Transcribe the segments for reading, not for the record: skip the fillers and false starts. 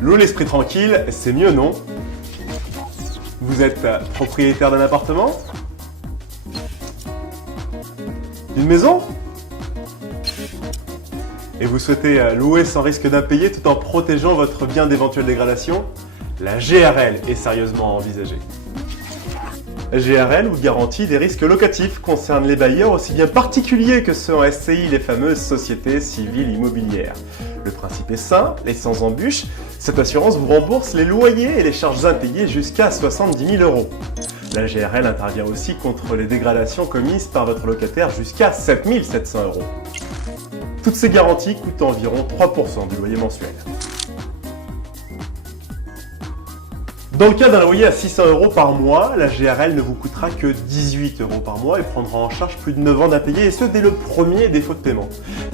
L'eau, l'esprit tranquille, c'est mieux, non? Vous êtes propriétaire d'un appartement? D'une maison? Et vous souhaitez louer sans risque d'impayé tout en protégeant votre bien d'éventuelle dégradation? La GRL est sérieusement envisagée. GRL ou garantie des risques locatifs concerne les bailleurs aussi bien particuliers que ceux en SCI, les fameuses sociétés civiles immobilières. Le principe est simple et sans embûche, cette assurance vous rembourse les loyers et les charges impayées jusqu'à 70 000 €. La GRL intervient aussi contre les dégradations commises par votre locataire jusqu'à 7 700 €. Toutes ces garanties coûtent environ 3% du loyer mensuel. Dans le cas d'un loyer à 600 € par mois, la GRL ne vous coûtera que 18 € par mois et prendra en charge plus de 9 ans d'impayés, et ce dès le premier défaut de paiement.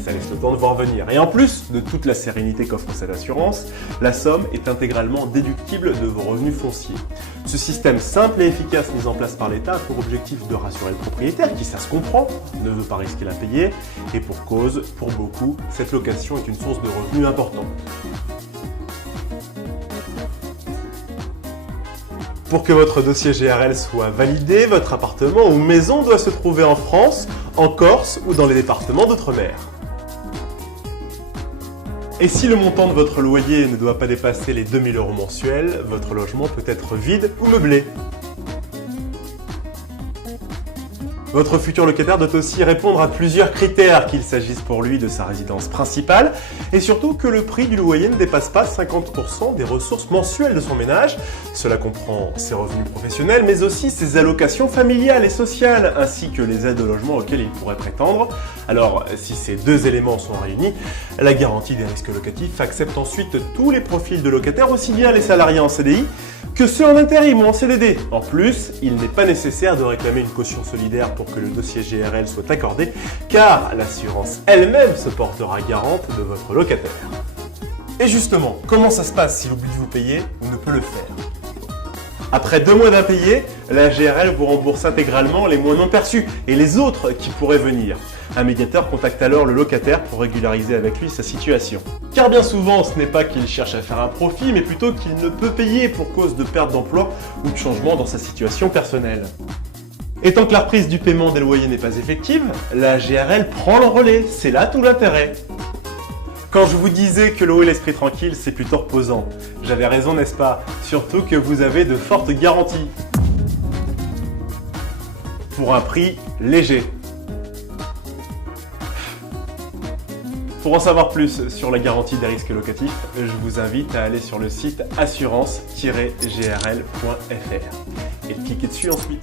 Ça laisse le temps de voir venir. Et en plus de toute la sérénité qu'offre cette assurance, la somme est intégralement déductible de vos revenus fonciers. Ce système simple et efficace mis en place par l'État a pour objectif de rassurer le propriétaire qui, ça se comprend, ne veut pas risquer l'impayé, et pour cause, pour beaucoup, cette location est une source de revenus importante. Pour que votre dossier GRL soit validé, votre appartement ou maison doit se trouver en France, en Corse ou dans les départements d'outre-mer. Et si le montant de votre loyer ne doit pas dépasser les 2 000 € mensuels, votre logement peut être vide ou meublé. Votre futur locataire doit aussi répondre à plusieurs critères, qu'il s'agisse pour lui de sa résidence principale et surtout que le prix du loyer ne dépasse pas 50% des ressources mensuelles de son ménage. Cela comprend ses revenus professionnels mais aussi ses allocations familiales et sociales ainsi que les aides au logement auxquelles il pourrait prétendre. Alors si ces deux éléments sont réunis, la garantie des risques locatifs accepte ensuite tous les profils de locataires, aussi bien les salariés en CDI que ceux en intérim ou en CDD. En plus, il n'est pas nécessaire de réclamer une caution solidaire pour que le dossier GRL soit accordé, car l'assurance elle-même se portera garante de votre locataire. Et justement, comment ça se passe s'il oublie de vous payer ou ne peut le faire? Après 2 mois d'impayés, la GRL vous rembourse intégralement les mois non perçus et les autres qui pourraient venir. Un médiateur contacte alors le locataire pour régulariser avec lui sa situation. Car bien souvent, ce n'est pas qu'il cherche à faire un profit, mais plutôt qu'il ne peut payer pour cause de perte d'emploi ou de changement dans sa situation personnelle. Et tant que la reprise du paiement des loyers n'est pas effective, la GRL prend le relais, c'est là tout l'intérêt. Quand je vous disais que l'eau et l'esprit tranquille, c'est plutôt reposant, j'avais raison, n'est-ce pas? Surtout que vous avez de fortes garanties. Pour un prix léger. Pour en savoir plus sur la garantie des risques locatifs, je vous invite à aller sur le site assurance-grl.fr et cliquez dessus ensuite.